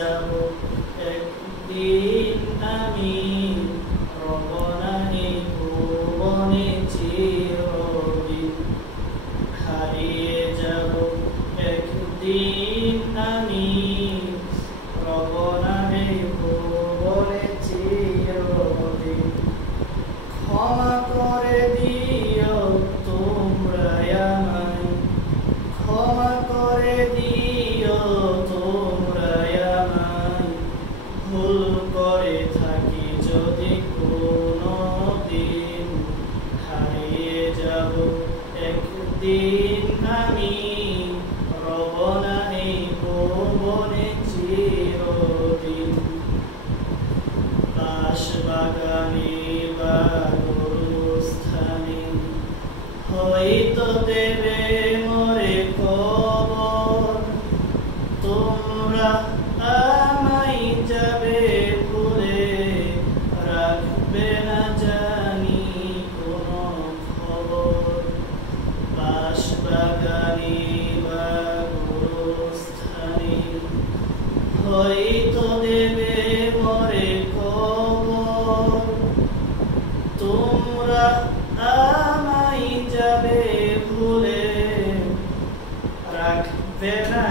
যাব একদিন আমি রব না এই ভুবনে চিরদিন হারিয়ে যাব একদিন আমি রব না এই ভুবনে চিরদিন ক্ষমা করে দিও তোমরা আমায় ক্ষমা করে দিও তোমরা আমায় ভুল করে থাকি যদি কোনোদিন হারিয়ে যাব একদিন আমি রব না এই ভুবনে চিরদিন বাগানে বা গরুস্থানে হয়তো দেবে মরে কবর তোমরা আমায় যাবে ভুলে রাখবে না জানি কোনো খবর বাগানে বা গরুস্থানে হয়তো দেবে মরে কবর তোমরা আমায় যাবে ভুলে রাখবে না